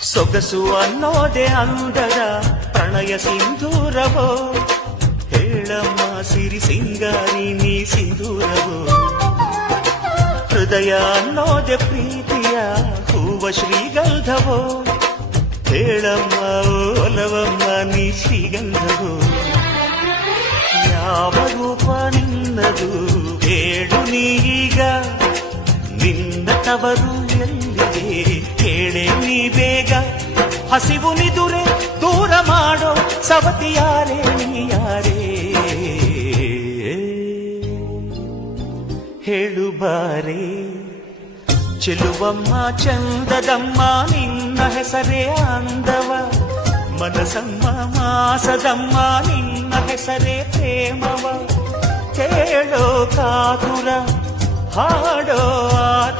ಸೊಗಸು ಅನ್ನೋದೆ ಅಂದದ ಪ್ರಣಯ ಸಿಂಧೂರವೋ, ಹೇಳಮ್ಮ ಸಿರಿ ಸಿಂಗಾರಿ ನೀ ಸಿಂಧೂರವೋ. ಹೃದಯ ಅನ್ನೋದೆ ಪ್ರೀತಿಯ ಹೂವ ಶ್ರೀಗಂಧವೋ, ಹೇಳಮ್ಮ ಒಲವಮ್ಮ ನೀ ಶ್ರೀಗಂಧವೋ. ಯಾವ ರೂಪ ನಿನ್ನದು ಹೇಳು ನೀಗ, ನಿನ್ನ ತವರು ಎಲ್ಲಿದೆ ಕೇಳೆ ನೀ ಬೇಗ. ಹಸಿವು ನಿದುರೆ ದೂರ ಮಾಡೋ ಸವತಿಯಾರೇ ನೀಯಾರೇ, ಹೇಳು ಬಾರೇ. ಚೆಲುವಮ್ಮ ಚಂದದಮ್ಮ ನಿನ್ನ ಹೆಸರೇ ಅಂದವ, ಮನಸಮ್ಮ ಮಾಸದಮ್ಮ ನಿನ್ನ ಹೆಸರೇ ಪ್ರೇಮವ. ಕೇಳೋ ಕಾತುರ ಹಾಡೋ ಆತುರ,